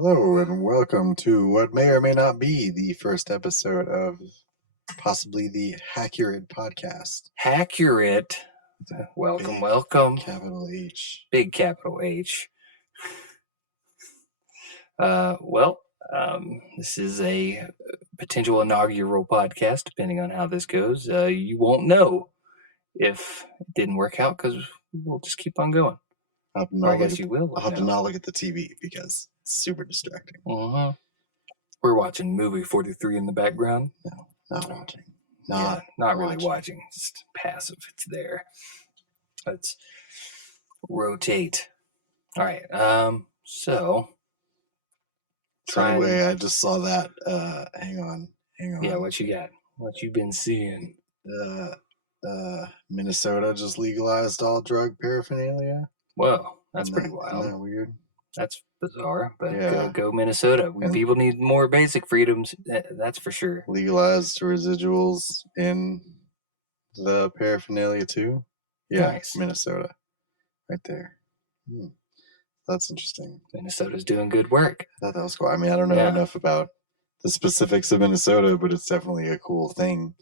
Hello and welcome to what may or may not be the first episode of possibly the Hackurate podcast. Hackurate. Welcome, Big welcome. Capital H. Big capital H. This is a potential inaugural podcast, depending on how this goes. You won't know if it didn't work out because we'll just keep on going. Or I guess you will. I'll have to not look at the TV because it's super distracting. Uh-huh. We're watching movie 43 in the background. No, not watching. Not really watching. It's passive. It's there. Let's rotate. All right. So. Anyway, I just saw that. Hang on. Yeah, what you got? What you been seeing? Minnesota just legalized all drug paraphernalia. Whoa, that's pretty wild. Isn't that weird? That's bizarre, but go Minnesota. People need more basic freedoms, that's for sure. Legalized residuals in the paraphernalia too? Yeah, nice. Minnesota. Right there. That's interesting. Minnesota's doing good work. I thought that was cool. I mean, I don't know enough about the specifics of Minnesota, but it's definitely a cool thing.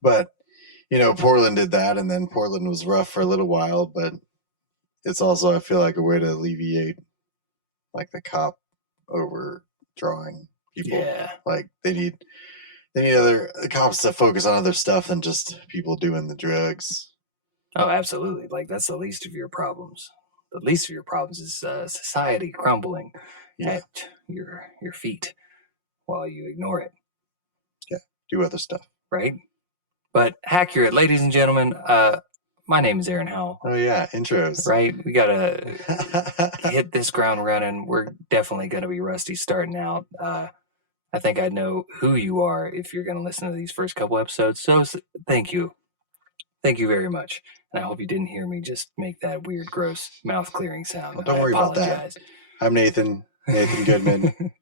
But, Portland did that, and then Portland was rough for a little while, but it's also, I feel like, a way to alleviate, like, the cop overdrawing people. Yeah. Like, they need other cops to focus on other stuff than just people doing the drugs. Oh, absolutely. Like, that's the least of your problems. The least of your problems is society crumbling at your feet while you ignore it. Yeah, do other stuff. Right? But Hackurate, ladies and gentlemen, my name is Aaron Howell. Oh, yeah, intros. Right? We got to hit this ground running. We're definitely going to be rusty starting out. I think I know who you are if you're going to listen to these first couple episodes. So thank you. Thank you very much. And I hope you didn't hear me just make that weird, gross mouth clearing sound. Well, don't worry about that. I'm Nathan Goodman.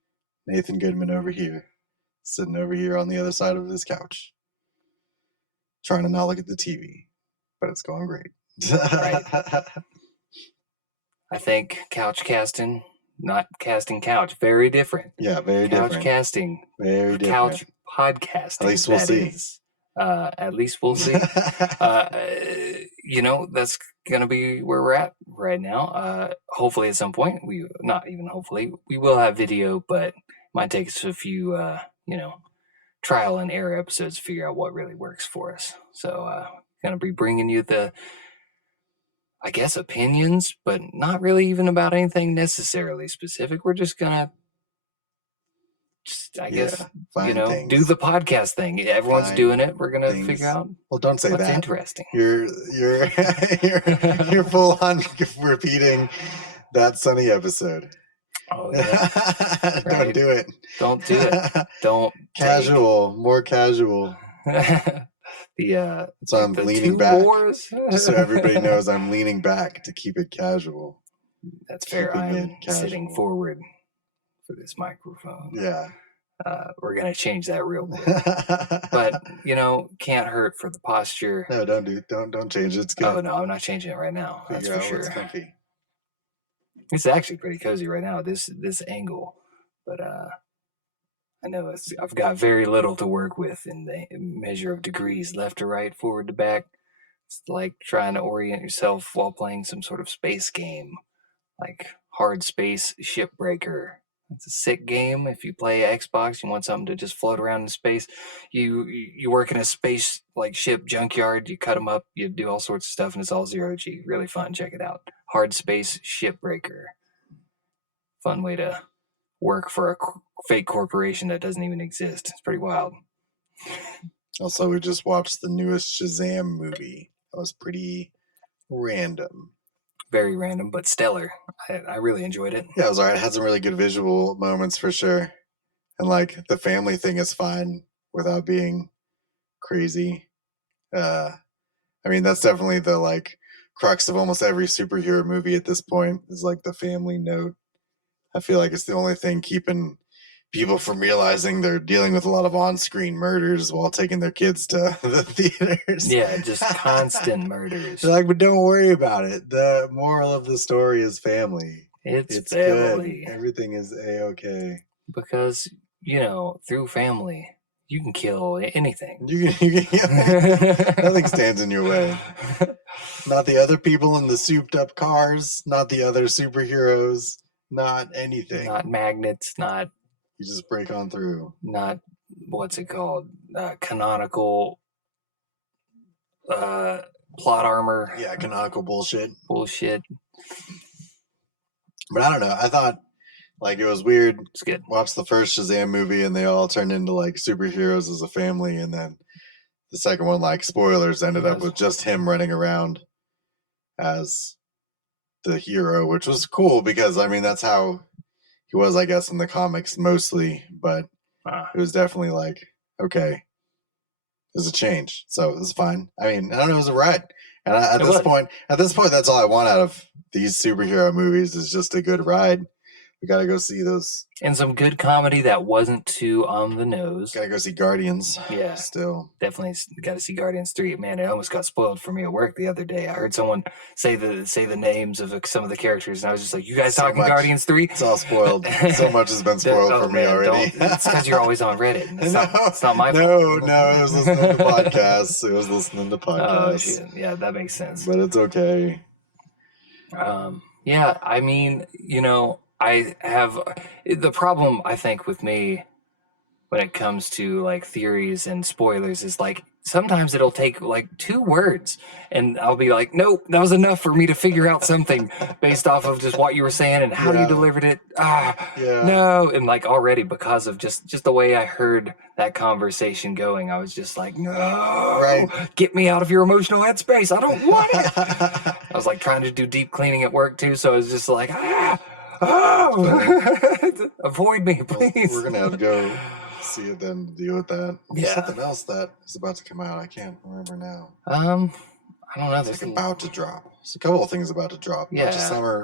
Nathan Goodman over here, sitting over here on the other side of this couch, trying to not look at the TV, but it's going great. Right. I think couch casting, not casting couch, very different. Yeah, very different. Couch casting, very different. Couch podcasting. At least we'll see. At least we'll see. That's going to be where we're at right now. Hopefully at some point, we will have video, but it might take us a few, trial and error episodes to figure out what really works for us. So, going to be bringing you the, I guess, opinions, but not really even about anything necessarily specific. We're just going to do the podcast thing. Everyone's doing it. We're gonna figure out. Well, don't say what's that. Interesting. You're full on repeating that Sunny episode. Oh yeah. Don't do it. Don't do it. Don't. More casual. So I'm leaning back. Just so everybody knows, I'm leaning back to keep it casual. That's fair. I'm sitting forward for this microphone. Yeah. We're gonna change that real quick. But can't hurt for the posture. No, don't change it. It's good. Oh no, I'm not changing it right now. That's for sure. It's comfy. It's actually pretty cozy right now, this angle. But I know I've got very little to work with in the measure of degrees, left to right, forward to back. It's like trying to orient yourself while playing some sort of space game, like Hard Space Shipbreaker. It's a sick game. If you play Xbox, you want something to just float around in space. You work in a space like ship junkyard. You cut them up. You do all sorts of stuff, and it's all zero-G. Really fun. Check it out. Hard Space Shipbreaker. Fun way to work for a fake corporation that doesn't even exist. It's pretty wild. Also, we just watched the newest Shazam movie. That was pretty random. Very random, but stellar. I really enjoyed it. Yeah, it was all right. It had some really good visual moments for sure. And like the family thing is fine without being crazy. I mean, that's definitely the like crux of almost every superhero movie at this point is like the family note. I feel like it's the only thing keeping people from realizing they're dealing with a lot of on-screen murders while taking their kids to the theaters. Yeah, just constant murders. They're like, but don't worry about it. The moral of the story is family. It's good. family. Everything is a-okay. Because, through family, you can kill anything. Nothing stands in your way. Not the other people in the souped up cars, not the other superheroes, not anything. Not magnets, not You just break on through. what's it called? Canonical plot armor. Yeah, canonical bullshit. Bullshit. But I don't know. I thought like it was weird. It's good. Watch the first Shazam movie and they all turned into like superheroes as a family, and then the second one, like spoilers, ended up with just him running around as the hero, which was cool because I mean that's how he was, I guess, in the comics mostly, but it was definitely like, okay, there's a change, so this is fine. I mean, I don't know, it was a ride, and at this point, that's all I want out of these superhero movies is just a good ride. We gotta go see those. And some good comedy that wasn't too on the nose. Gotta go see Guardians. Yeah. Still. Definitely got to see Guardians 3. Man, it almost got spoiled for me at work the other day. I heard someone say the names of some of the characters, and I was just like, you guys talking Guardians 3? It's all spoiled. So much has been spoiled for me already. It's because you're always on Reddit. It's not my fault. No, it was listening to podcasts. Oh, shit. Yeah, that makes sense. But it's okay. Yeah, I mean, I have the problem, I think, with me when it comes to like theories and spoilers is like sometimes it'll take like 2 words and I'll be like, nope, that was enough for me to figure out something based off of just what you were saying and how you delivered it. No. And like already because of just the way I heard that conversation going, I was just like, no, get me out of your emotional headspace. I don't want it. I was like trying to do deep cleaning at work too. So I was just like, avoid me, please. We're going to have to go see it then to deal with that. There's something else that is about to come out. I can't remember now. I don't know. It's like about to drop. There's a couple of things about to drop. Yeah.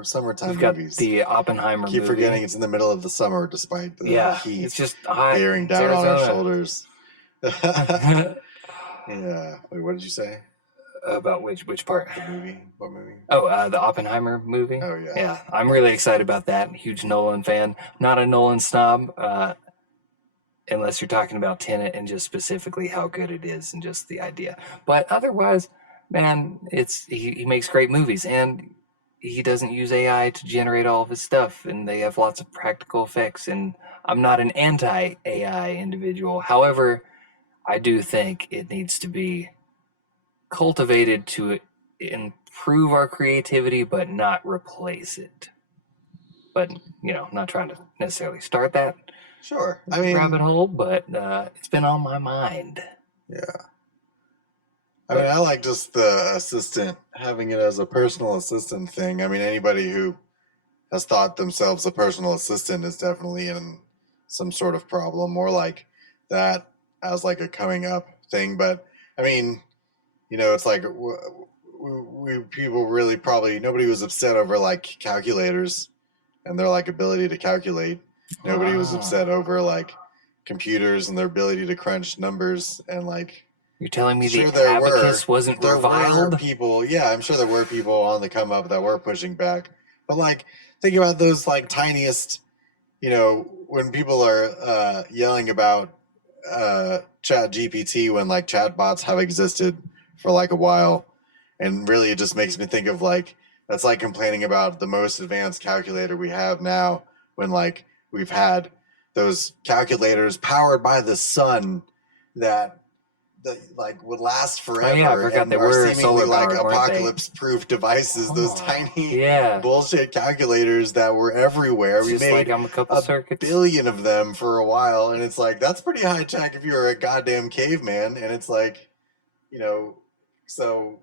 Summertime We've got movies. The Oppenheimer movie. Keep forgetting it's in the middle of the summer despite the heat. It's just hot. Bearing down on our shoulders. Yeah. Wait, what did you say? About which part? The movie? What movie? Oh, the Oppenheimer movie? Oh, yeah. Yeah, I'm really excited about that. Huge Nolan fan. Not a Nolan snob, unless you're talking about Tenet and just specifically how good it is and just the idea. But otherwise, man, he makes great movies, and he doesn't use AI to generate all of his stuff, and they have lots of practical effects, and I'm not an anti-AI individual. However, I do think it needs to be cultivated to improve our creativity, but not replace it. But, I'm not trying to necessarily start that rabbit hole, but it's been on my mind. Yeah. I mean, I like just the assistant, having it as a personal assistant thing. I mean, anybody who has thought themselves a personal assistant is definitely in some sort of problem, or like that as like a coming up thing. But I mean, it's like we people really probably, nobody was upset over like calculators and their like ability to calculate. Nobody was upset over like computers and their ability to crunch numbers, and like, you're telling me the abacus wasn't reviled? I'm sure there were people on the come up that were pushing back. But like, think about those like tiniest, when people are yelling about Chat GPT, when like chatbots have existed for like a while, and really it just makes me think of like, that's like complaining about the most advanced calculator we have now, when like we've had those calculators powered by the sun that like would last forever. Oh, yeah, I forgot and they are were seemingly like solar-powered, apocalypse-proof devices. Those tiny bullshit calculators that were everywhere. We made like a couple circuits. Billion of them for a while, and it's like, that's pretty high tech if you're a goddamn caveman. And it's like, so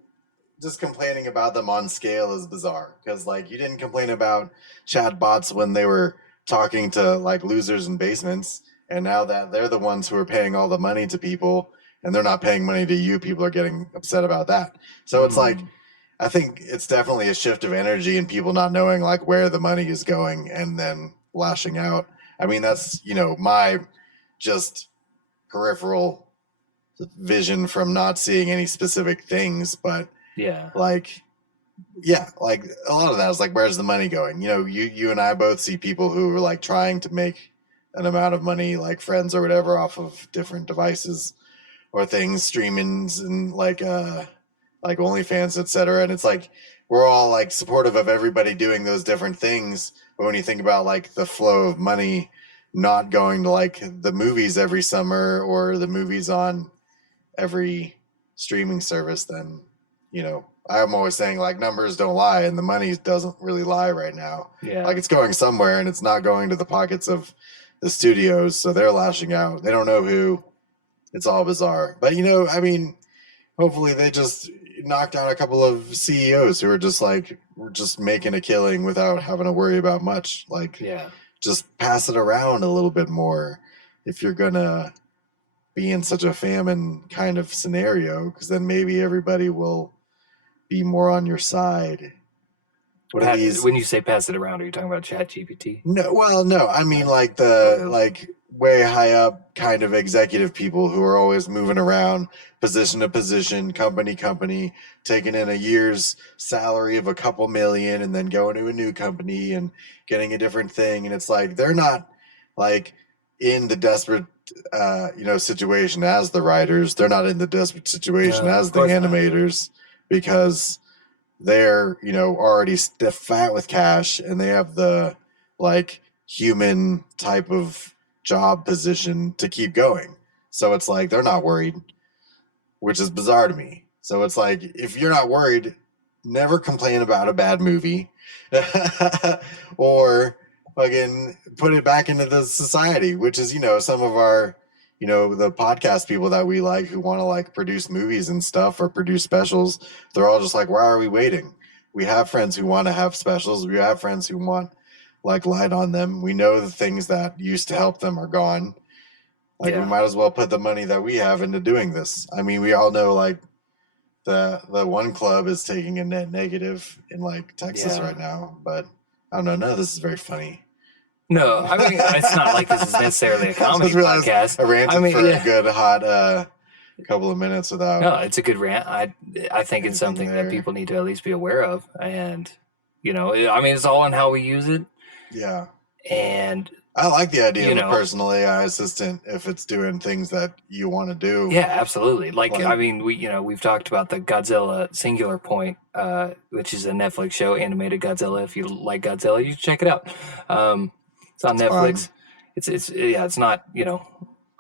just complaining about them on scale is bizarre, because like, you didn't complain about chatbots when they were talking to like losers in basements, and now that they're the ones who are paying all the money to people and they're not paying money to you, people are getting upset about that. So it's like, I think it's definitely a shift of energy and people not knowing like where the money is going and then lashing out. I mean, that's, my just peripheral vision from not seeing any specific things, but like, yeah, like a lot of that is like, where's the money going? You know, you and I both see people who are like trying to make an amount of money, like friends or whatever, off of different devices or things, streamings and like OnlyFans, etc. And it's like we're all like supportive of everybody doing those different things, but when you think about like the flow of money not going to like the movies every summer or the movies on every streaming service, then you know I'm always saying like numbers don't lie and the money doesn't really lie right now. Yeah, Like it's going somewhere and it's not going to the pockets of the studios, so they're lashing out. They don't know who. It's all bizarre, but you know, I mean, hopefully they just knock down a couple of CEOs who are just like we're just making a killing without having to worry about much. Like yeah, just pass it around a little bit more if you're gonna be in such a famine kind of scenario, because then maybe everybody will be more on your side. What are these? When you say pass it around, are you talking about Chat GPT? No, well, no, I mean No. like Or the who? like way high up kind of executive people who are always moving around position to position, company to company, taking in a year's salary of a couple million and then going to a new company and getting a different thing. And it's like they're not like in the desperate situation as the writers. They're not in the desperate situation No, as of the course not. animators because they're already stiff fat with cash and they have the like human type of job position to keep going, so it's like they're not worried, which is bizarre to me. So it's like if you're not worried, never complain about a bad movie or fucking put it back into the society, which is some of our the podcast people that we like who want to like produce movies and stuff or produce specials. They're all just like, why are we waiting? We have friends who want to have specials. We have friends who want like light on them. We know the things that used to help them are gone. Like we Yeah, might as well put the money that we have into doing this. I mean, we all know like the one club is taking a net negative in like Texas yeah. right now, but I don't know. None of this is very funny. No, I mean it's not like this is necessarily a I just comedy realized podcast. I I ranted mean, for a yeah, good hot couple of minutes without no, it's a good rant. I think it's anything something that there. people need to at least be aware of, and I mean, it's all in how we use it, Yeah, and I like the idea you of a know, personal AI assistant if it's doing things that you want to do. yeah, absolutely. Like, I Like, mean, we've talked about the Godzilla Singular Point, which is a Netflix show, animated Godzilla. If you like Godzilla, you should check it out. It's on it's fun. Netflix. It's not a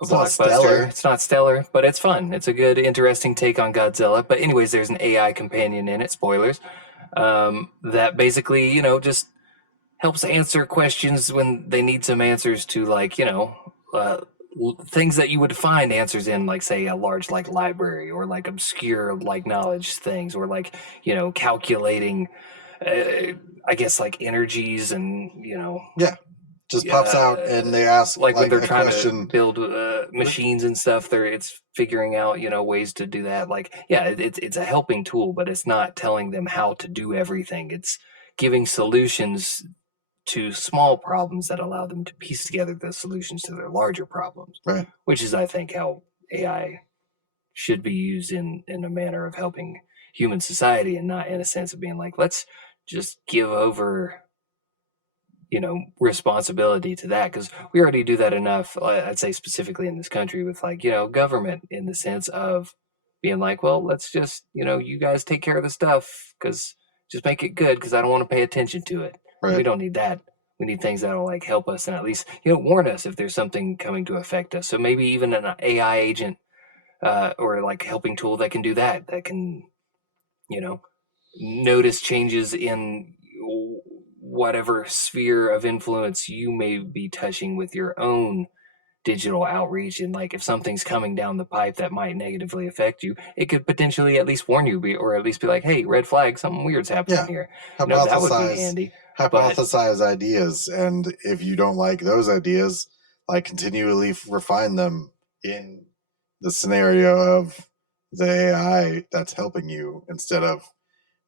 It's not blockbuster. stellar, It's not stellar, but it's fun. It's a good, interesting take on Godzilla. But anyways, there's an AI companion in it. Spoilers. That basically, just helps answer questions when they need some answers to like things that you would find answers in, like say a large like library or like obscure like knowledge things, or like calculating uh, I guess like energies and yeah. Just pops uh, out and they ask like when like they're a trying to question. build machines and stuff, it's figuring out ways to do that. Like, yeah, it's a helping tool, but it's not telling them how to do everything. It's giving solutions to small problems that allow them to piece together the solutions to their larger problems, Right. which is, I think, how AI should be used in a manner of helping human society, and not in a sense of being like, let's just give over responsibility to that, because we already do that enough. I'd say specifically in this country with like government, in the sense of being like, well, let's just you guys take care of the stuff, because just make it good, because I don't want to pay attention to it. We Right. don't need that. We need things that'll like help us and at least warn us if there's something coming to affect us. So maybe even an AI agent, or like helping tool that can do that, that can you know notice changes in whatever sphere of influence you may be touching with your own digital outreach. And like if something's coming down the pipe that might negatively affect you, it could potentially at least warn you, or at least be like, hey, red flag, something weird's happening Yeah. here. That would be Hypothesize handy. But hypothesize ideas, and if you don't like those ideas, like continually refine them in the scenario of the AI that's helping you instead of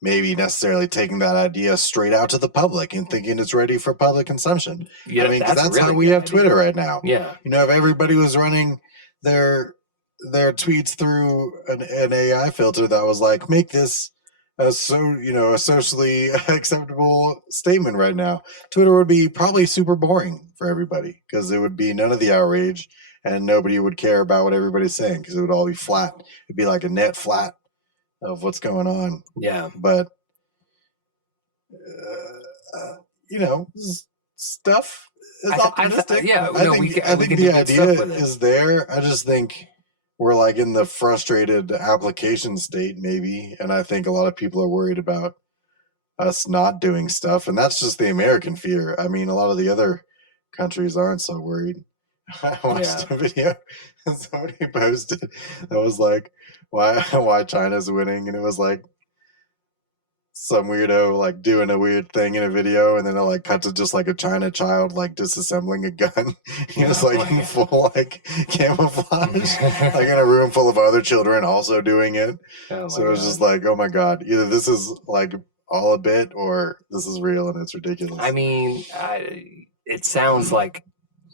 maybe necessarily taking that idea straight out to the public and thinking it's ready for public consumption. I yeah, mean, because that's a that's how really we good have idea. Twitter right now. Yeah. If everybody was running their their tweets through an AI filter that was like, make this a socially acceptable statement right now. Twitter would be probably super boring for everybody because it would be none of the outrage and nobody would care about what everybody's saying because it would all be flat. It'd be like a net flat of what's going on. Yeah. But you know, stuff is optimistic. Yeah, I no, think I we think can do the good stuff idea with it. is there. I just think we're like in the frustrated application state, maybe, and I think a lot of people are worried about us not doing stuff, and that's just the American fear. I mean, a lot of the other countries aren't so worried. I watched Yeah. a video and somebody posted that was like, why China's winning, and it was like some weirdo like doing a weird thing in a video, and then it like cut to just like a China child like disassembling a gun. He was Oh like in boy. full like camouflage, like in a room full of other children also doing it. Oh my So it was just god. like, oh my god, either this is like all a bit or this is real and it's I ridiculous. mean, it sounds like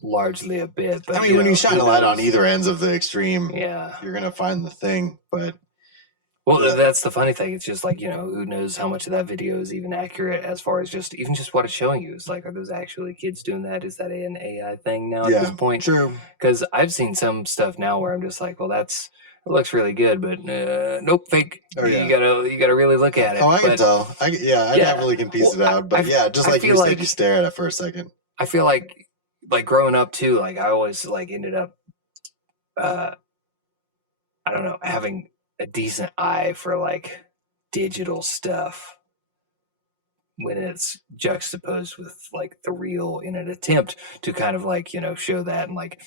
largely a bit, I but mean, when you shine who a light on knows? either ends of the extreme, Yeah. you're gonna find the thing. But Well, the, that's the funny thing. It's just like, who knows how much of that video is even accurate as far as just what it's showing you. It's like, are those actually kids doing that? Is that an AI thing now at this yeah, point? true. Because I've seen some stuff now where I'm just like, well, it looks really good, but nope, fake. Oh You yeah. gotta really look at it. Oh, I can But tell. I yeah, definitely can piece well, it out. But yeah, just I like you feel said, you like stare at it for a second. I feel like growing up too. Like I always like ended up, uh, I don't know, having a decent eye for like digital stuff when it's juxtaposed with like the real in an attempt to kind of like show that and like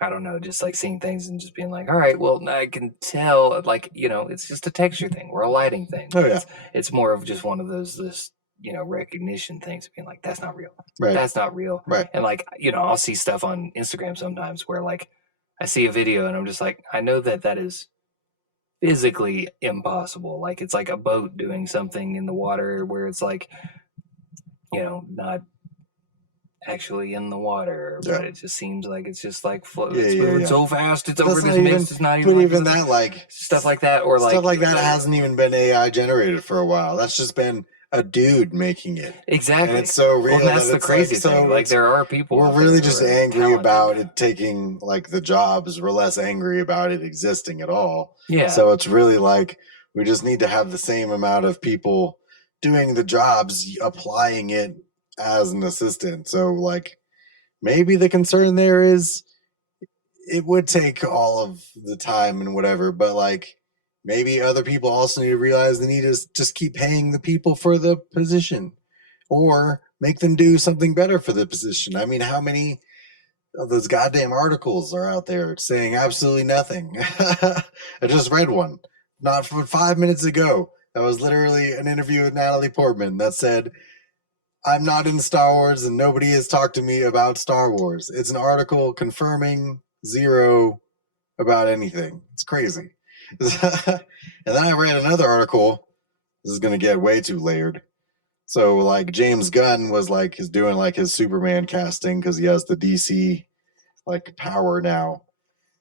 I don't know, just like seeing things and just being like, all right, well, I can tell like it's just a texture thing or a lighting thing, Oh but yeah, it's more of just one of those this recognition things, being like that's not real, right, that's not real. right. And like I'll see stuff on Instagram sometimes where like I see a video and I'm just like, I know that is physically impossible. Like it's like a boat doing something in the water where it's like not actually in the water, Yeah, but it just seems like it's just like yeah, it's yeah, moving yeah. so fast, it's But over that's this not even. mist. It's not even But like even that, like stuff like that, or stuff like like that hasn't even been AI generated for a while. That's just been a dude making it, and it's exactly. so Well, and real that that's the it's like crazy thing. so. Like It's there are people we're out there really who just are angry talented. about it taking like the jobs. We're less angry about it existing at all. Yeah, So it's really like we just need to have the same amount of people doing the jobs, applying it as an assistant. So like maybe the concern there is it would take all of the time and whatever, but like maybe other people also need to realize they need to just keep paying the people for the position or make them do something better for the position. I mean, how many of those goddamn articles are out there saying absolutely nothing? I just read one not for 5 minutes ago. That was literally an interview with Natalie Portman that said, I'm not in Star Wars and nobody has talked to me about Star Wars. It's an article confirming zero about anything. It's crazy. And then I read another article. This is going to get way too layered. So like James Gunn was like is doing like his Superman casting because he has the DC like power now.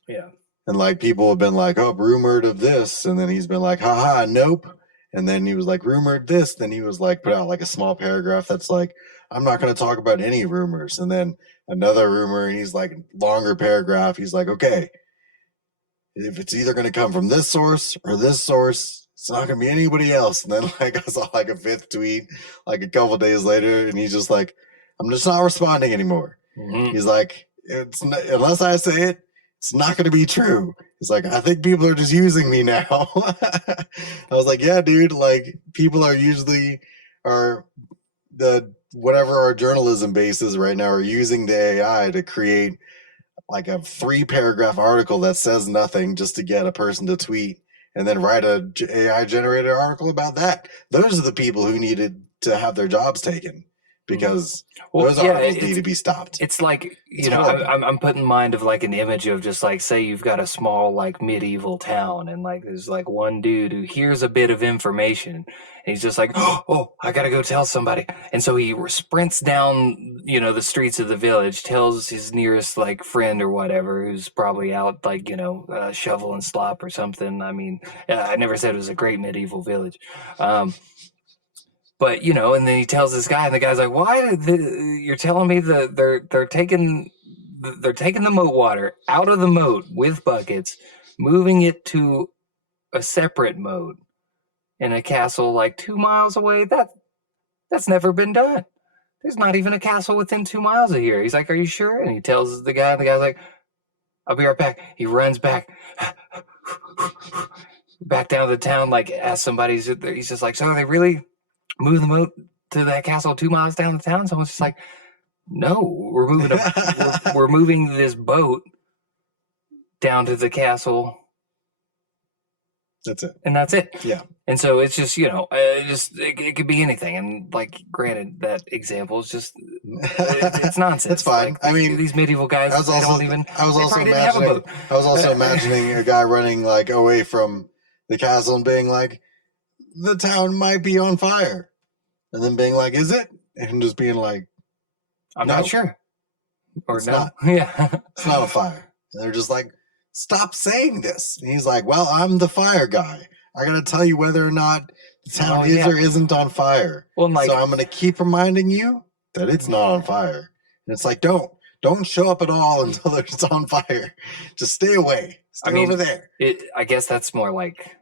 yeah. And like people have been like, oh, rumored of this, and then he's been like, haha, nope. And then he was like, rumored this. Then he was like, put out like a small paragraph that's like, I'm not going to talk about any rumors. And then another rumor, and he's like, longer paragraph. He's like, okay, if it's either going to come from this source or this source, it's not going to be anybody else. And then like I saw like a fifth tweet like a couple days later, and he's just like, I'm just not responding anymore. Mm-hmm. He's like, it's not, unless I say it, it's not going to be true. He's like, I think people are just using me now. I was like, yeah, dude. Like people are usually are the whatever our journalism base is right now are using the AI to create like a 3 paragraph article that says nothing just to get a person to tweet and then write a AI generated article about that. Those are the people who needed to have their jobs taken. because Well, those yeah, articles need to be stopped. it's like, It's you know, horrible. I'm putting in mind of like an image of just like, say you've got a small like medieval town, and like there's like one dude who hears a bit of information, and he's just like, oh, I gotta go tell somebody, and so he sprints down, you know, the streets of the village, tells his nearest like friend or whatever, who's probably out like, you know, shoveling slop or something. I mean, I never said it was a great medieval village. But you know, and then he tells this guy, and the guy's like, "Why? You're telling me that they're taking the moat water out of the moat with buckets, moving it to a separate moat in a castle like 2 miles away? That's never been done. There's not even a castle within 2 miles of here." He's like, "Are you sure?" And he tells the guy, and the guy's like, "I'll be right back." He runs back. Back down to the town, like asks somebody. He's just like, "So are they really move the moat to that castle 2 miles down the town?" Someone's just like, "No, we're moving this boat down to the castle, That's it. and that's it." Yeah. And so it's just, you know, it could be anything. And like, granted, that example is just it's nonsense. It's fine. Like, I mean, these medieval guys, I was also they imagining have a boat. I was also imagining a guy running like away from the castle and being like, the town might be on fire, and then being like, is it? And just being like, I'm no, not sure, or it's no, not. yeah, It's not a fire. And they're just like, stop saying this. And he's like, well, I'm the fire guy. I gotta tell you whether or not the town is or isn't on fire. Well, like, so I'm gonna keep reminding you that it's not on fire. And it's like, don't show up at all until it's on fire. Just stay away. Stay over there. I guess that's more like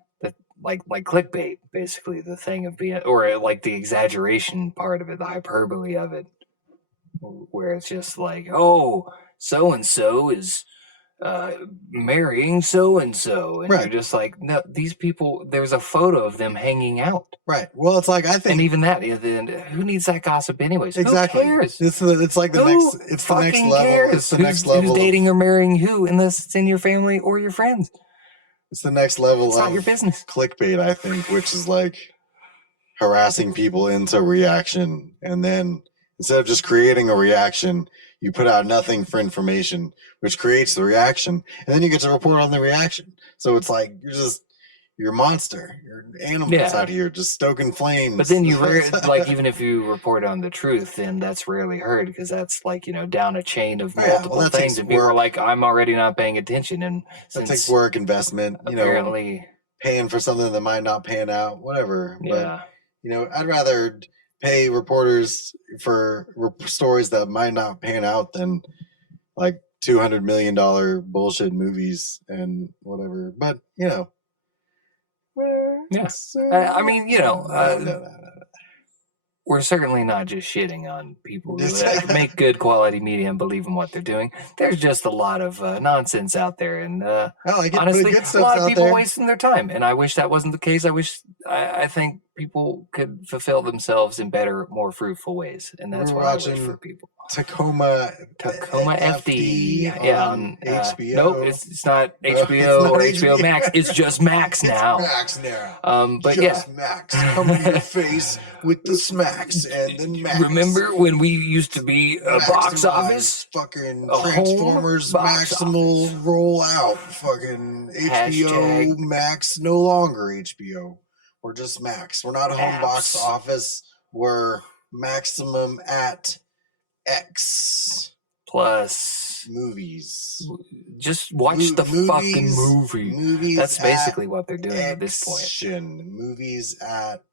like clickbait, basically, the thing of being, or like the exaggeration part of it, the hyperbole of it, where it's just like, oh, so and so is marrying so and so, and Right. you're just like, no, these people. There's a photo of them hanging out. Right. Well, it's like, I think, and even that, who needs that gossip anyways? Exactly. Who cares? It's like the Who next. It's the next fucking level. cares? It's the next level. Who's dating or marrying who, unless it's in your family or your friends? It's the next level It's of not your business. clickbait, I think, which is like harassing people into reaction, and then instead of just creating a reaction, you put out nothing for information, which creates the reaction, and then you get to report on the reaction. So it's like you're a monster. You're animals out here just stoking flames. But then you like, even if you report on the truth, then that's rarely heard, because that's like, you know, down a chain of multiple things, and people are like, I'm already not paying attention. And that takes work, investment, apparently, you know, paying for something that might not pan out, whatever. Yeah. But you know, I'd rather pay reporters for stories that might not pan out than like $200 million bullshit movies and whatever. But you know, I mean, you know, we're certainly not just shitting on people who make good quality media and believe in what they're doing. There's just a lot of nonsense out there, and honestly, a lot of people wasting their time. And I wish that wasn't the case. I think people could fulfill themselves in better, more fruitful ways, and that's what I wish for people. Tacoma FD, on HBO. Nope, it's not HBO or HBO Max. It's just Max now. It's Max now. But just Max, come in your face with the smacks and then Max. Remember when we used to be a box office? Fucking Transformers Maximal rollout. Fucking HBO Max, no longer HBO. We're just Max. We're not a home box office. We're maximum at X plus movies. Just watch the fucking movie. Movies. That's basically what they're doing at this point. Movies at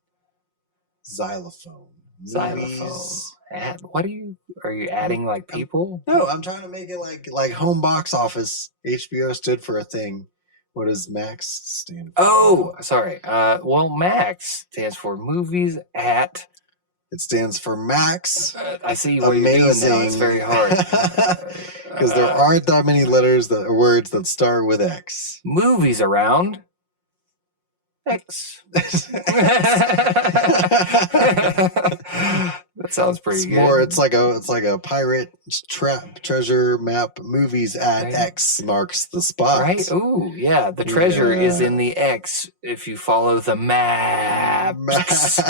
xylophone. Xylophone. What are you adding, like, people? No, I'm trying to make it like home box office. HBO stood for a thing. What does Max stand for? Oh, sorry. Well, Max stands for movies at. It stands for Max. I see what you're doing now. It's very hard. Because there aren't that many letters or words that start with X. Movies around X. X. That sounds pretty It's good. more. It's like a pirate trap treasure map. Movies at Right. X marks the spot. Right? Ooh, yeah. The treasure is in the X if you follow the maps. Maps.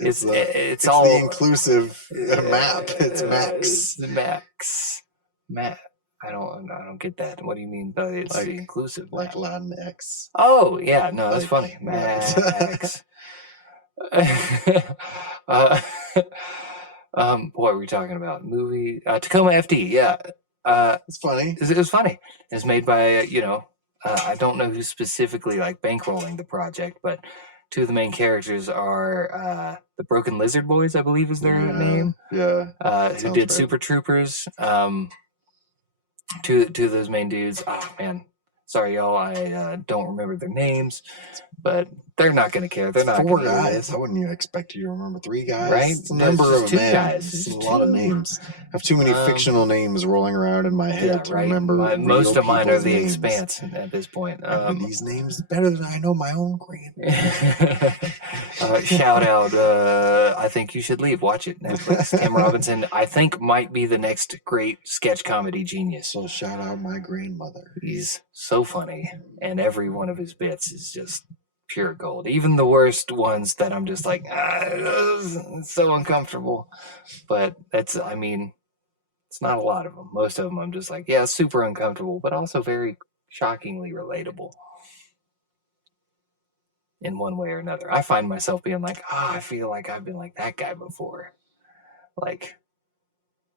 It's all the inclusive map. It's It's Max. the max. Map. I don't get that. What do you mean by it's the inclusive like map? Latin X? Oh yeah, no, that's Like, funny. Max. What were we talking about? Movie Tacoma FD. Yeah, It's funny. it was funny. It's made by I don't know who's specifically like bankrolling the project, but two of the main characters are the Broken Lizard Boys, I believe is their name. Yeah. Who did Super Troopers? Two of those main dudes. Oh man, sorry y'all, I don't remember their names, but they're not going to care. They're not 4 gonna hear guys. this. I wouldn't even expect you to remember 3 guys. Right? It's a No, it's number just of 2 men. guys. It's It's a lot of 2. names. I have too many fictional names rolling around in my head to right. remember Most real of mine are people's the names. Expanse at this point. Remember these names better than I know my own grandmother. Shout out, I Think You Should Leave. Watch it, Netflix. Tim Robinson, I think, might be the next great sketch comedy genius. So shout out my grandmother. He's so funny, and every one of his bits is just pure gold. Even the worst ones that I'm just like, it's so uncomfortable. But it's not a lot of them. Most of them I'm just like, yeah, super uncomfortable, but also very shockingly relatable in one way or another. I find myself being like, I feel like I've been like that guy before. Like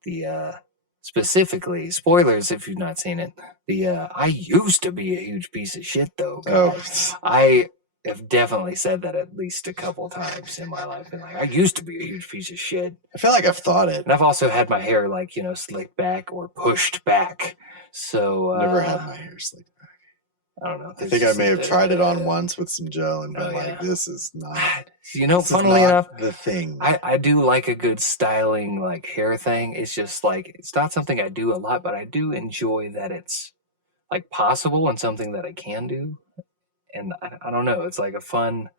the specifically, spoilers if you've not seen it, I used to be a huge piece of shit though, guys. I have definitely said that at least a couple times in my life. Been like, I used to be a huge piece of shit. I feel like I've thought it. And I've also had my hair like, slicked back or pushed back. So never had my hair slicked back. I don't know. I think I may have tried it on once with some gel and been like, this is not funnily enough, the thing. I do like a good styling like hair thing. It's just like it's not something I do a lot, but I do enjoy that it's like possible and something that I can do. And I don't know, it's like a fun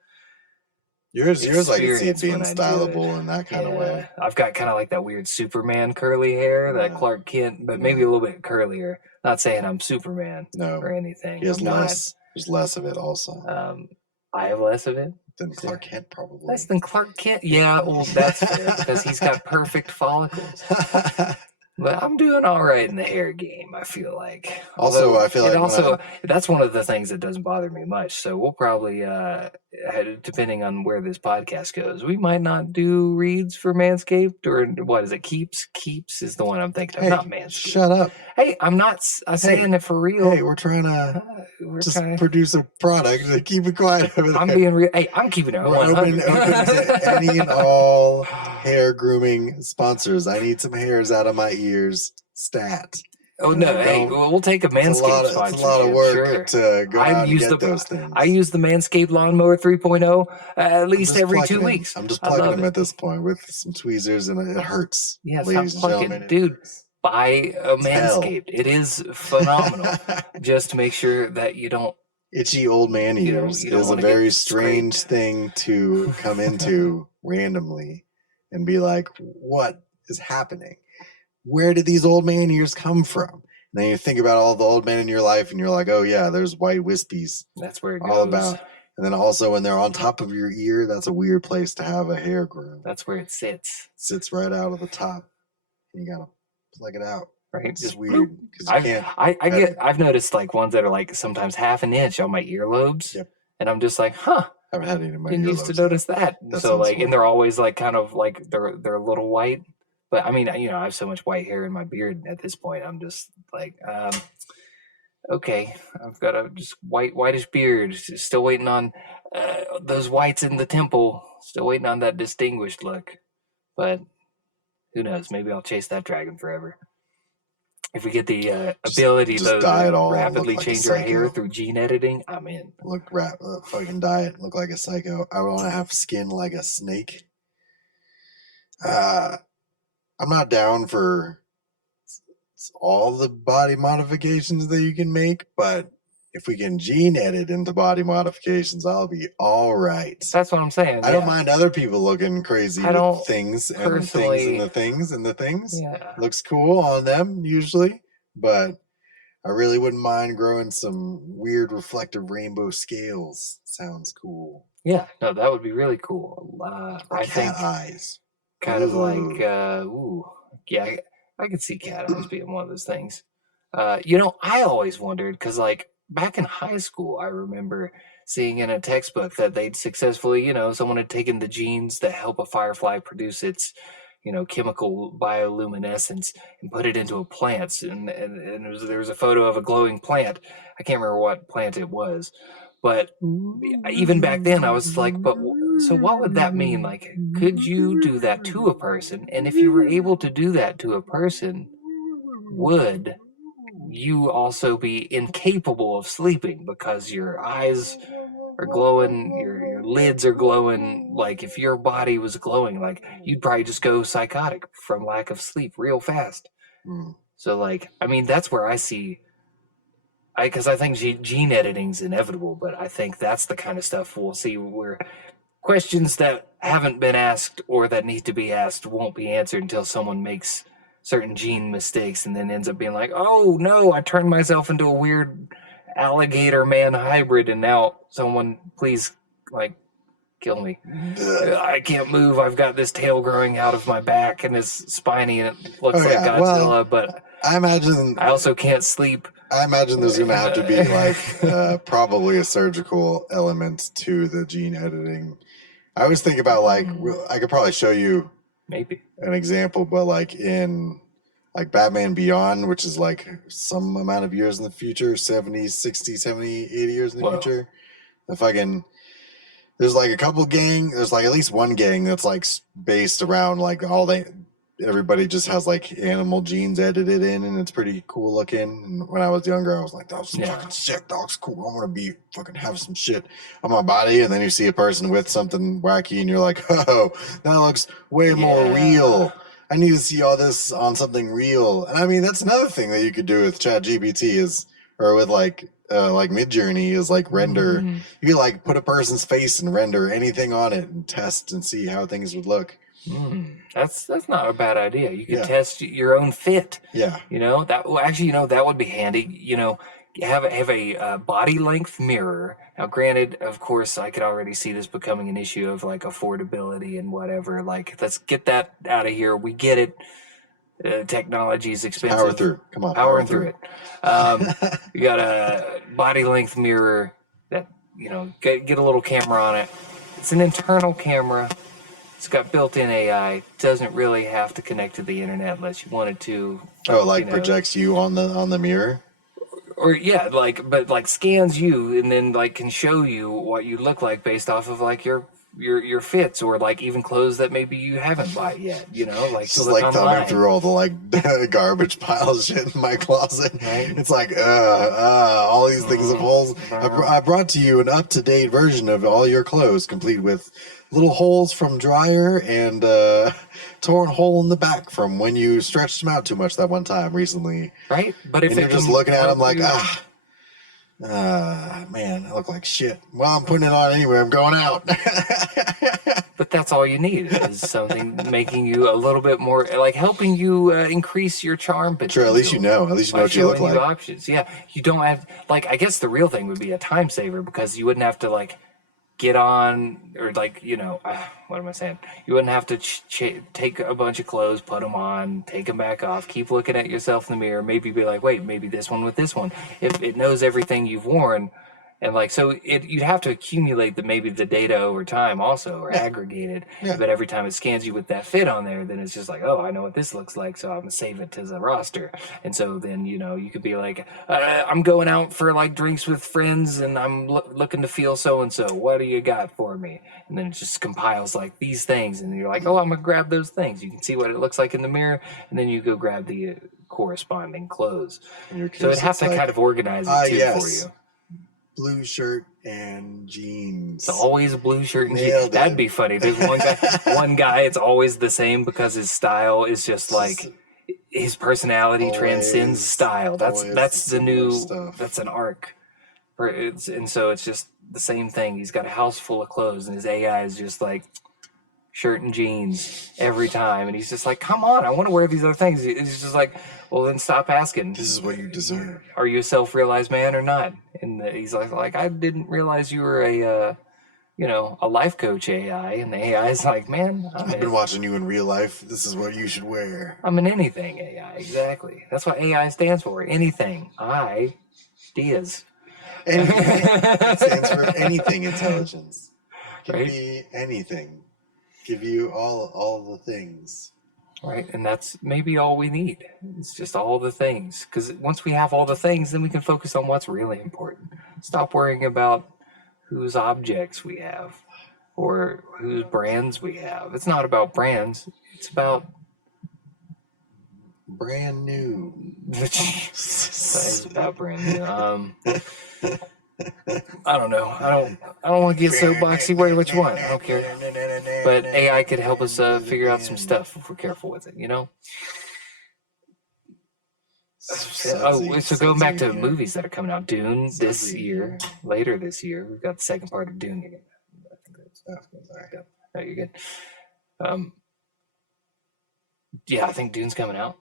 yours I can see it being stylable in that kind of way. I've got kind of like that weird Superman curly hair that Clark Kent, but maybe a little bit curlier. Not saying I'm Superman or anything. He has less. There's less of it also. I have less of it than Clark Kent, probably. Less than Clark Kent? Yeah, well, that's fair because he's got perfect follicles. But I'm doing all right in the hair game, I feel like. Also, I feel like that's one of the things that doesn't bother me much. So we'll probably, depending on where this podcast goes, we might not do reads for Manscaped, or what is it? Keeps is the one I'm thinking of, not Manscaped. Shut up. Hey, I'm not saying it for real. Hey, we're trying to produce a product. Keep it quiet over there. I'm being real. Hey, I'm keeping it 100. Open to any and all hair grooming sponsors. I need some hairs out of my ears. Stat. Oh no! Hey, we'll take a Manscaped sponsorship. It's a lot of work to go out and get those things. I use the Manscaped Lawnmower 3.0 at least every 2 weeks. I'm just plugging them at this point with some tweezers, and it hurts. Yeah, stop plugging, dude. Buy a Manscaped. It is phenomenal. Just to make sure that you don't. Itchy old man ears is a very strange thing to come into randomly and be like, what is happening? Where did these old man ears come from? And then you think about all the old men in your life and you're like, oh yeah, there's white wispies. That's where it all goes. about. And then also when they're on top of your ear, that's a weird place to have a hair groom. That's where it sits. It sits right out of the top. And you gotta plug it out. Right, it's just weird because you can't. I've noticed like ones that are like sometimes half an inch on my earlobes, and I'm just like, huh. I haven't had any of my didn't used to notice that. So like, and they're always like kind of like they're a little white. But I mean, I have so much white hair in my beard at this point. I'm just like, okay, I've got a just whitish beard. Still waiting on those whites in the temple. Still waiting on that distinguished look. But who knows? Maybe I'll chase that dragon forever. If we get the ability to rapidly change our hair through gene editing, I'm in. Fucking dye it. Look like a psycho. I want to have skin like a snake. I'm not down for all the body modifications that you can make, but if we can gene edit into body modifications, I'll be all right. That's what I'm saying. I don't mind other people looking crazy I with don't things and things and personally. the things and the things. Yeah. Looks cool on them usually, but I really wouldn't mind growing some weird reflective rainbow scales. Sounds cool. Yeah. No, that would be really cool. Or I cat think eyes. kind of like, Ooh. yeah, I could see cat eyes being one of those things. I always wondered because, like, back in high school, I remember seeing in a textbook that they'd successfully, someone had taken the genes that help a firefly produce its, chemical bioluminescence and put it into a plant. And there was a photo of a glowing plant. I can't remember what plant it was, but even back then I was like, so what would that mean? Like, could you do that to a person? And if you were able to do that to a person, would you also be incapable of sleeping because your eyes are glowing, your lids are glowing? Like, if your body was glowing, like, you'd probably just go psychotic from lack of sleep real fast. So, like, I mean, that's where I see, because I think gene editing's inevitable, but I think that's the kind of stuff we'll see where questions that haven't been asked or that need to be asked won't be answered until someone makes certain gene mistakes and then ends up being like, oh no, I turned myself into a weird alligator man hybrid, and now someone please, like, kill me. I can't move. I've got this tail growing out of my back and it's spiny and it looks like Godzilla, but I imagine I also can't sleep. I imagine there's going to have to be like probably a surgical element to the gene editing. I always think about like I could probably show you maybe an example, but like in like Batman Beyond, which is like some amount of years in the future, 70, 60, 70, 80 years in the future. The fucking there's like a couple there's like at least one gang that's like based around like everybody just has like animal genes edited in, and it's pretty cool looking. And when I was younger, I was like, "That's fucking sick. Dog's cool. I want to be fucking have some shit on my body." And then you see a person with something wacky, and you're like, "Oh, that looks way more real. I need to see all this on something real." And I mean, that's another thing that you could do with ChatGPT or with like Midjourney is like render. You could like put a person's face and render anything on it and test and see how things would look. That's not a bad idea. You could test your own fit. Yeah. That would be handy. Have a body length mirror. Now, granted, of course, I could already see this becoming an issue of like affordability and whatever. Like, let's get that out of here. We get it. Technology is expensive. Power through. Come on, powering through it. You got a body length mirror that get a little camera on it. It's an internal camera. It's got built-in AI. Doesn't really have to connect to the internet unless you wanted to. Projects you on the mirror. Or but scans you and then like can show you what you look like based off of like your fits, or like even clothes that maybe you haven't bought yet. Like it's just like thumbing through all the like garbage piles shit in my closet. Right? It's like all these things of holes. I brought to you an up-to-date version of all your clothes, complete with little holes from dryer and torn hole in the back from when you stretched them out too much that one time recently. Right, but if you're just looking at them like man, I look like shit. Well, I'm putting it on anyway. I'm going out. But that's all you need is something making you a little bit more, like helping you increase your charm potential. Sure, at least you know what you look like. Options. Yeah, you don't have, like, I guess the real thing would be a time saver, because you wouldn't have to like get on or like what am I saying? You wouldn't have to take a bunch of clothes, put them on, take them back off, keep looking at yourself in the mirror, maybe be like, wait, maybe this one with this one. If it knows everything you've worn, and like, so you'd have to accumulate the data over time also, or aggregate it. Yeah. But every time it scans you with that fit on there, then it's just like, oh, I know what this looks like, so I'm gonna save it to the roster. And so then you could be like, I'm going out for like drinks with friends, and I'm looking to feel so and so. What do you got for me? And then it just compiles like these things, and you're like, oh, I'm gonna grab those things. You can see what it looks like in the mirror, and then you go grab the corresponding clothes. So it'd have to kind of organize it for you. Blue shirt and jeans. It's always a blue shirt and jeans. That'd be funny. There's one guy, it's always the same because his style is just like his personality transcends style. That's the new stuff. That's an arc. And so it's just the same thing. He's got a house full of clothes, and his AI is just like shirt and jeans every time, and he's just like, come on, I want to wear these other things. He's just like, well, then stop asking. This is what you deserve. Are you a self-realized man or not? And he's like, I didn't realize you were a a life coach AI. And the AI is like, man, I've been watching you in real life. This is what you should wear. I'm an anything AI. Exactly. That's what AI stands for. Anything. Ideas. It stands for anything intelligence. Can Right? be anything. Give you all the things. Right, and that's maybe all we need. It's just all the things. Because once we have all the things, then we can focus on what's really important. Stop worrying about whose objects we have or whose brands we have. It's not about brands. It's about brand new. It's about brand new. I don't know. I don't want to get soapboxy. Wear what you want. I don't care. But AI could help us figure out some stuff if we're careful with it. So going back to movies that are coming out, Dune this year, later this year, we've got the second part of Dune again. I think that's oh, you're good. Yeah, I think Dune's coming out,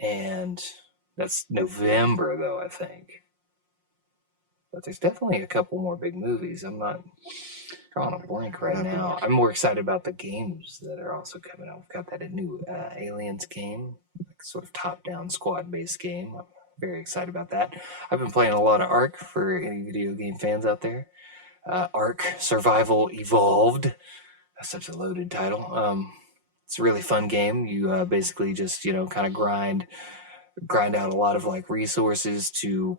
and that's November though, I think. But there's definitely a couple more big movies. I'm not drawing a blank right now. I'm more excited about the games that are also coming out. We've got that new Aliens game, like sort of top-down squad-based game. I'm very excited about that. I've been playing a lot of Ark for any video game fans out there. Ark Survival Evolved. That's such a loaded title. It's a really fun game. You basically just kind of grind out a lot of like resources to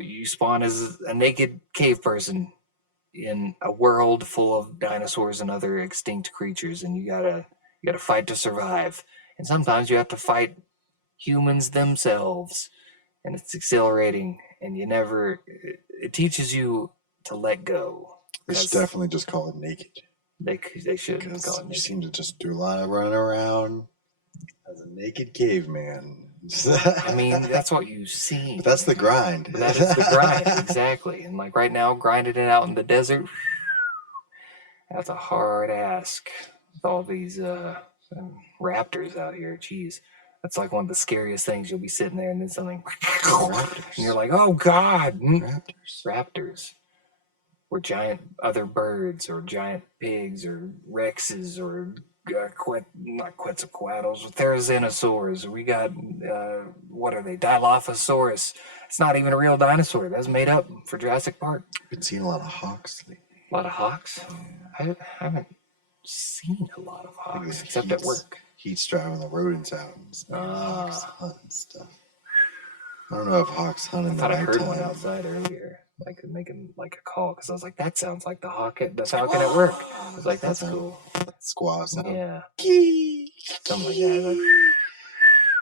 you spawn as a naked cave person in a world full of dinosaurs and other extinct creatures, and you gotta fight to survive. And sometimes you have to fight humans themselves, and it's exhilarating. And it teaches you to let go. They should definitely just call it naked. They should call it naked. You seem to just do a lot of running around as a naked caveman. I mean, that's what you see. But that's the grind. That is the grind, exactly. And like right now, grinding it out in the desert, that's a hard ask. With all these raptors out here, jeez. That's like one of the scariest things. You'll be sitting there and then something, and you're like, oh God. Raptors. Or giant other birds, or giant pigs, or rexes, or not Quetzalcoatlus, Therizinosaurs. We got what are they? Dilophosaurus. It's not even a real dinosaur. That's made up for Jurassic Park. I've been seeing a lot of hawks lately. A lot of hawks? I haven't seen a lot of hawks except at work. Heat's driving the rodents out and hawks hunt and stuff. I don't know if hawks hunt in the nighttime. I heard one outside earlier. Like making like a call because I was like, that sounds like the falcon at work. I was like, that's cool. Squaw sound. Yeah. Kee. Something like that.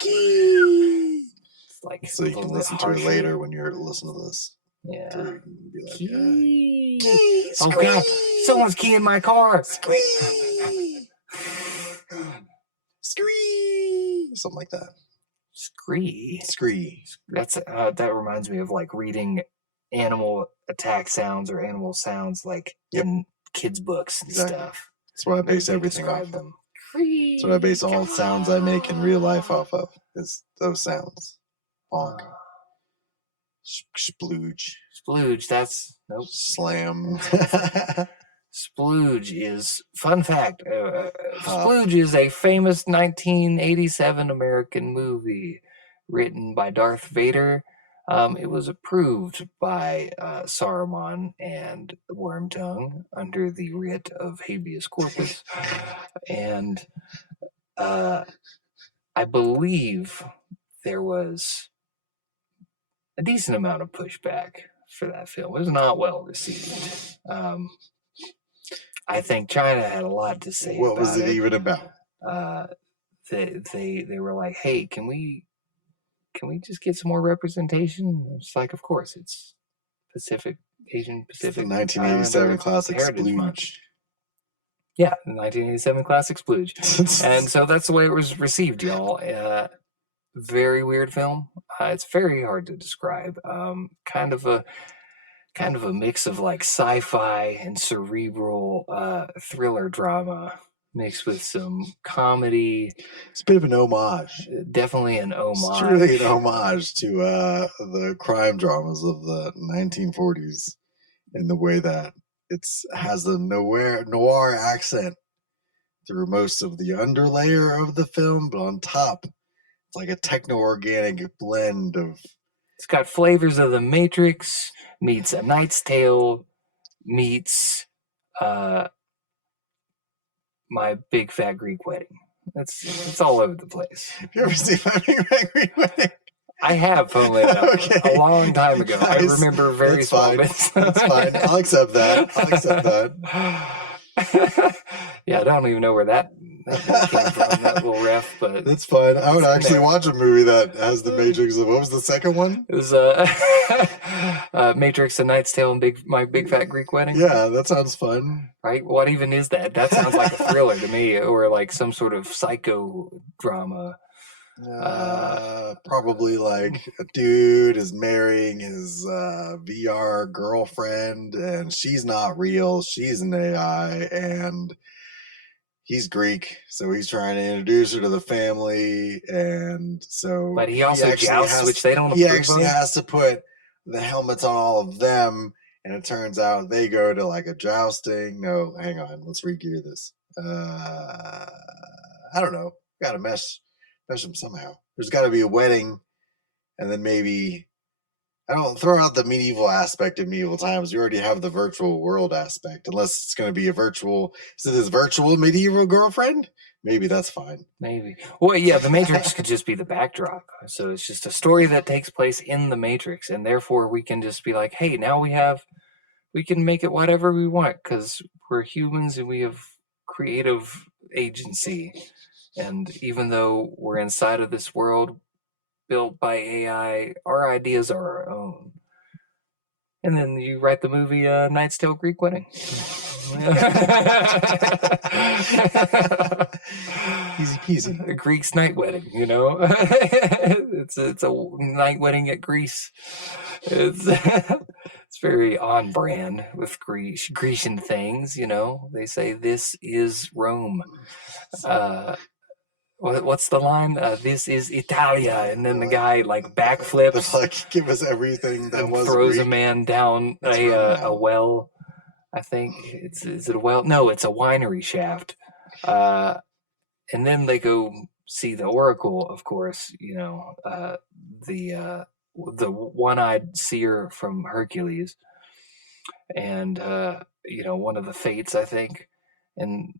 Kee. It's like so you can listen to it later when you're listening to this. Yeah. So be like, Kee. Oh God! Someone's keying my car. Scree. Scree. Something like that. Scree. That's that reminds me of like reading animal attack sounds or animal sounds like in kids' books and stuff. That's what I base everything off of. That's what I base all sounds I make in real life off of, is those sounds. Bonk. Splooge. That's nope. Slam. Splooge is, fun fact, Splooge is a famous 1987 American movie written by Darth Vader. It was approved by Saruman and Wormtongue under the writ of habeas corpus. And I believe there was a decent amount of pushback for that film. It was not well received. I think China had a lot to say about it. What was it even about? They were like, hey, can we just get some more representation? It's like, of course, it's Asian Pacific. It's the 1987 classic Splooge. Yeah, the 1987 classic Splooge. And so that's the way it was received, y'all. Very weird film. It's very hard to describe. Kind of a kind of a mix of like sci-fi and cerebral thriller drama mixed with some comedy. It's a bit of an homage. Definitely an It's truly an homage. homage to the crime dramas of the 1940s in the way that it has a noir accent through most of the underlayer of the film, but on top, it's like a techno-organic blend of. It's got flavors of The Matrix meets A Knight's Tale meets My Big Fat Greek Wedding. It's all over the place. Have you ever seen My Big Fat Greek Wedding? I have, funnily enough, Okay. a long time ago. Nice. I remember very That's small fine. bits. That's fine. I'll accept that. I'll accept that. Yeah, I don't even know where that bit came from, that little ref, but That's fine. I would it's in actually there. watch a movie that has the Matrix. What was the second one? It was Matrix, A Knight's Tale, and My Big Fat Greek Wedding. Yeah, that sounds fun. Right? What even is that? That sounds like a thriller to me, or like some sort of psycho drama. Probably like a dude is marrying his VR girlfriend, and she's not real. She's an AI, and he's Greek, so he's trying to introduce her to the family, and so But he also jousts, which they don't he approve actually of. has to put the helmets on all of them, and it turns out they go to like a jousting. No, hang on, let's re-gear this. I don't know. Got to mesh them somehow. There's got to be a wedding, and then maybe I don't throw out the medieval aspect of medieval times. You already have the virtual world aspect, unless it's going to be a virtual. Is it his virtual medieval girlfriend? Maybe that's fine. Maybe. Well, yeah, the Matrix could just be the backdrop. So it's just a story that takes place in the Matrix, and therefore we can just be like, hey, now we can make it whatever we want because we're humans and we have creative agency. And even though we're inside of this world built by AI, our ideas are our own. And then you write the movie Knight's Tale Greek Wedding. Easy peasy. A Greek's night wedding, you know. it's a night wedding at Greece. It's very on brand with Grecian things, you know. They say this is Rome. What's the line? This is Italia, and then the guy like backflips, like give us everything that was throws Greek. a man down a well. I think is it a well? No, it's a winery shaft. And then they go see the Oracle, of course. You know, the one-eyed seer from Hercules, and you know, one of the fates, I think. And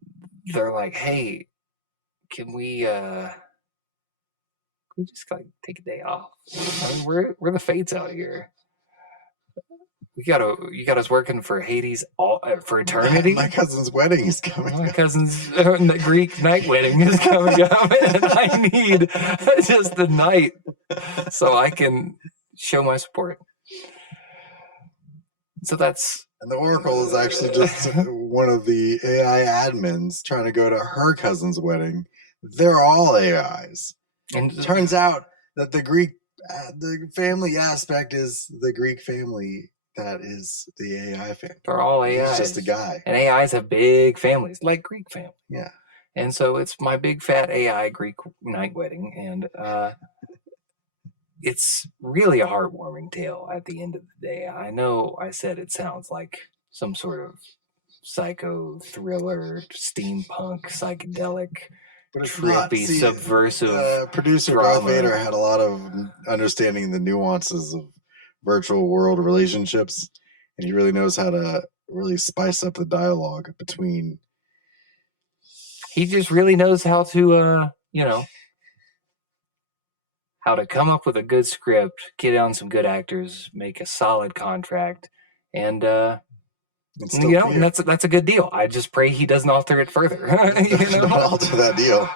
they're like, "Hey, can we just like take a day off? I mean, we're the fates out here. You got us working for Hades for eternity. My cousin's wedding is coming. My cousin's Greek night wedding is coming up, and I need just the night so I can show my support. So that's. And the Oracle is actually just one of the AI admins trying to go to her cousin's wedding. They're all AIs. And it turns out that the family aspect is the Greek family that is the AI family. They're all AIs. He's just a guy. And AIs have big families, like Greek family. Yeah. And so it's my big fat AI Greek night wedding. And it's really a heartwarming tale at the end of the day. I know I said it sounds like some sort of psycho thriller, steampunk, psychedelic, but it's trippy, subversive. Producer Darth Vader had a lot of understanding the nuances of virtual world relationships, and he really knows how to really spice up the dialogue between. He just really knows how to, you know, how to come up with a good script, get on some good actors, make a solid contract, and you know, that's a good deal. I just pray he doesn't alter it further. You know? Don't alter that deal.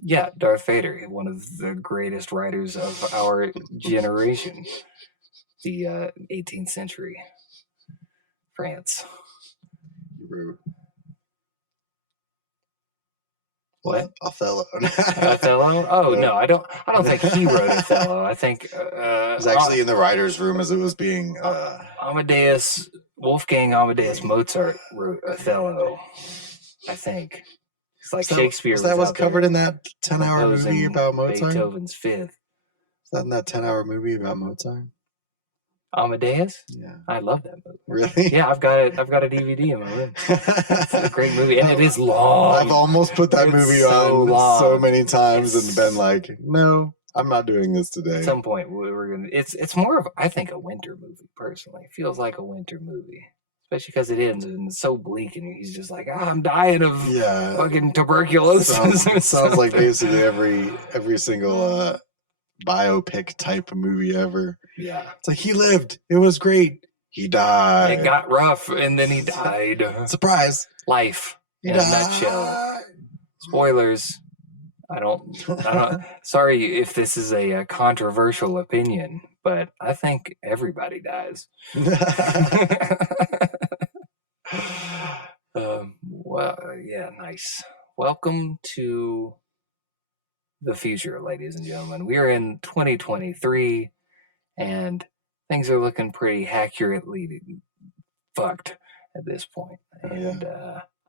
Yeah, Darth Vader, one of the greatest writers of our generation, the 18th century France. He wrote What? Othello. Othello? Oh no, I don't think he wrote Othello. I think It was actually in the writer's room as it was being. Amadeus Wolfgang Amadeus Mozart wrote Othello. I think it's like Shakespeare was what's out covered there in that 10-hour movie composing about Mozart? Beethoven's Fifth. Is that in that 10-hour movie about Mozart? Amadeus? Yeah. I love that movie. Really? Yeah, I've got a DVD in my room. It's a great movie, and it is long. I've almost put that movie on so many times and been like, no, I'm not doing this today. At some point, we're gonna. It's more of, I think, a winter movie. Personally, it feels like a winter movie, especially because it ends and it's so bleak, and he's just like, I'm dying of fucking tuberculosis. Sounds like basically every single biopic type of movie ever. Yeah, it's like he lived. It was great. He died. It got rough, and then he died. Surprise! Life in a nutshell. Spoilers. I don't. Sorry if this is a controversial opinion, but I think everybody dies. Well, yeah, nice. Welcome to the future, ladies and gentlemen. We are in 2023, and things are looking pretty accurately fucked at this point. And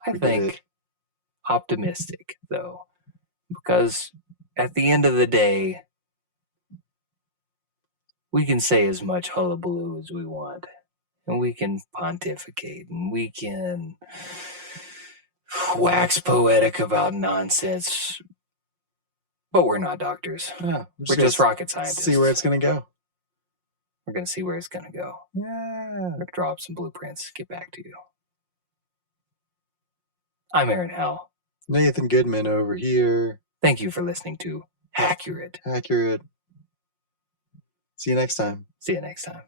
I think optimistic, though, because at the end of the day, we can say as much hullabaloo as we want, and we can pontificate, and we can wax poetic about nonsense, but we're not doctors. Yeah, we're just rocket scientists. See where it's going to go. We're going to see where it's going to go. Yeah. We're going to draw up some blueprints, get back to you. I'm Aaron Howell. Nathan Goodman over here. Thank you for listening to Hackurate. Hackurate. See you next time. See you next time.